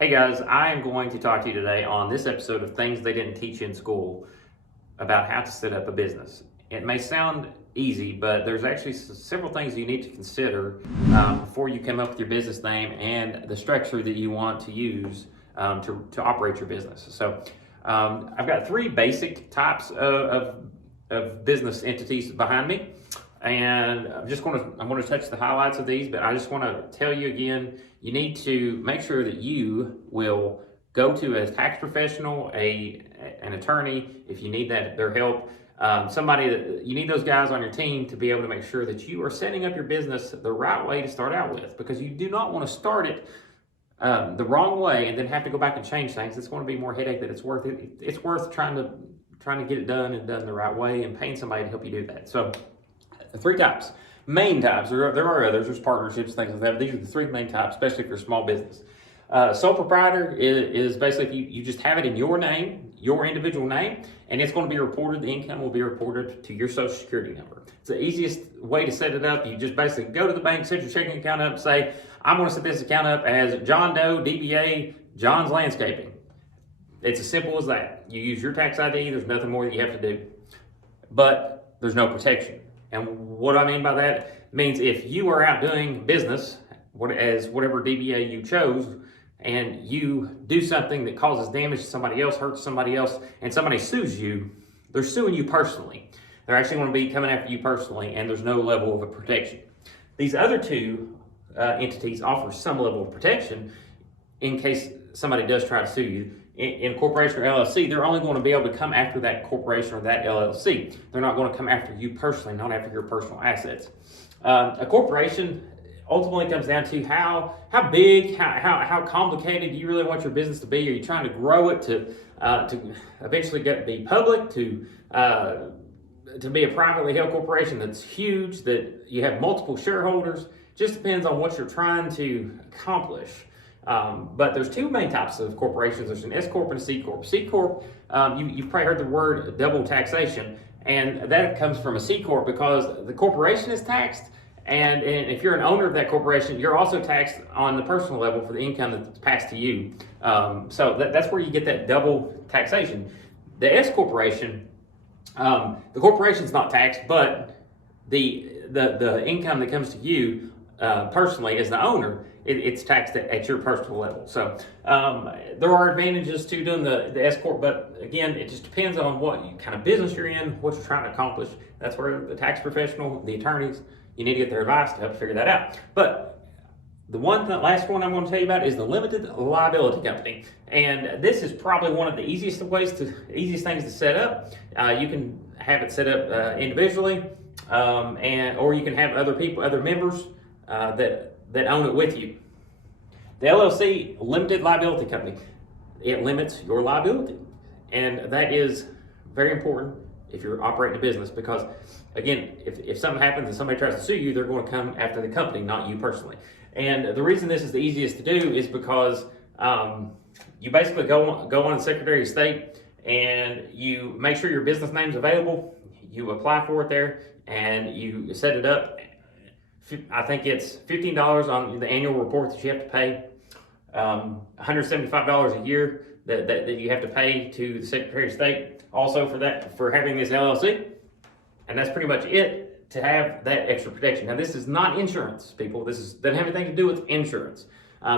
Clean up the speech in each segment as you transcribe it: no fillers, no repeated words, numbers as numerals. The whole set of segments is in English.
Hey guys, I am going to talk to you today on this episode of Things They Didn't Teach You in School about how to set up a business. It may sound easy, but there's actually several things you need to consider before you come up with your business name and the structure that you want to use to operate your business. So I've got three basic types of business entities behind me. And I'm going to touch the highlights of these, but I just want to tell you again, you need to make sure that you will go to a tax professional, an attorney, if you need their help. Somebody that you need those guys on your team to be able to make sure that you are setting up your business the right way to start out with, because you do not want to start it the wrong way and then have to go back and change things. It's going to be more headache than it's worth. It's worth trying to get it done the right way and paying somebody to help you do that. So three types, main types. There are others. There's partnerships, things like that. These are the three main types, especially if you're a small business. Sole proprietor is basically you just have it in your name, your individual name, and it's going to be reported. The income will be reported to your Social Security number. It's the easiest way to set it up. You just basically go to the bank, set your checking account up, say, I'm going to set this account up as John Doe, DBA, John's Landscaping. It's as simple as that. You use your tax ID. There's nothing more that you have to do. But there's no protection. And what I mean by that means if you are out doing business as whatever DBA you chose, and you do something that causes damage to somebody else, hurts somebody else, and somebody sues you, they're suing you personally. They're actually going to be coming after you personally, and there's no level of a protection. These other two entities offer some level of protection in case somebody does try to sue you. In corporation or LLC, they're only going to be able to come after that corporation or that LLC. They're not going to come after you personally, not after your personal assets. A corporation ultimately comes down to how big, how complicated do you really want your business to be? Are you trying to grow it to eventually be public, to be a privately held corporation that's huge, that you have multiple shareholders? Just depends on what you're trying to accomplish. But there's two main types of corporations. There's an S Corp and a C Corp. C Corp, you've probably heard the word double taxation, and that comes from a C Corp because the corporation is taxed, and if you're an owner of that corporation, you're also taxed on the personal level for the income that's passed to you. So that's where you get that double taxation. The S Corporation, the corporation's not taxed, but the income that comes to you personally as the owner, it's taxed at your personal level. So there are advantages to doing the S Corp, but again, it just depends on what kind of business you're in, what you're trying to accomplish. That's where the tax professional, the attorneys, you need to get their advice to help figure that out. But the last one I'm going to tell you about is the limited liability company, and this is probably one of the easiest things to set up. You can have it set up individually, or you can have other members that own it with you. The LLC, limited liability company, it limits your liability. And that is very important if you're operating a business, because again, if something happens and somebody tries to sue you, they're going to come after the company, not you personally. And the reason this is the easiest to do is because you basically go on the Secretary of State and you make sure your business name's available, you apply for it there, and you set it up. I think it's $15 on the annual report that you have to pay, $175 a year that you have to pay to the Secretary of State also for having this LLC. And that's pretty much it to have that extra protection. Now, this is not insurance, people. Doesn't have anything to do with insurance.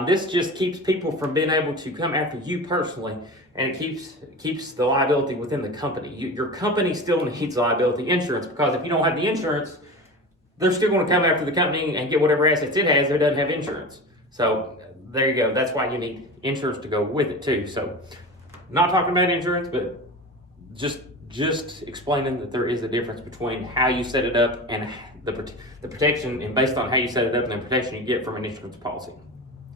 This just keeps people from being able to come after you personally, and it keeps the liability within the company. Your company still needs liability insurance, because if you don't have the insurance, they're still going to come after the company and get whatever assets it has that doesn't have insurance. So there you go. That's why you need insurance to go with it too. So not talking about insurance, but just explaining that there is a difference between how you set it up and the protection, and based on how you set it up and the protection you get from an insurance policy.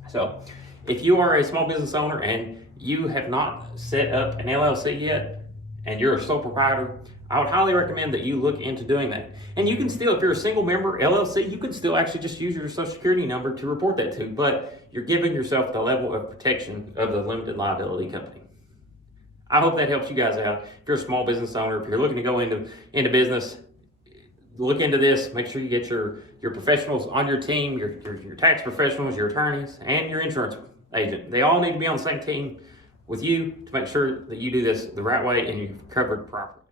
So if you are a small business owner and you have not set up an LLC yet, and you're a sole proprietor, I would highly recommend that you look into doing that. And you can still, if you're a single member LLC, you can still actually just use your Social Security number to report that to, but you're giving yourself the level of protection of the limited liability company. I hope that helps you guys out. If you're a small business owner, if you're looking to go into business, look into this. Make sure you get your professionals on your team, your tax professionals, your attorneys, and your insurance agent. They all need to be on the same team with you to make sure that you do this the right way and you're covered properly.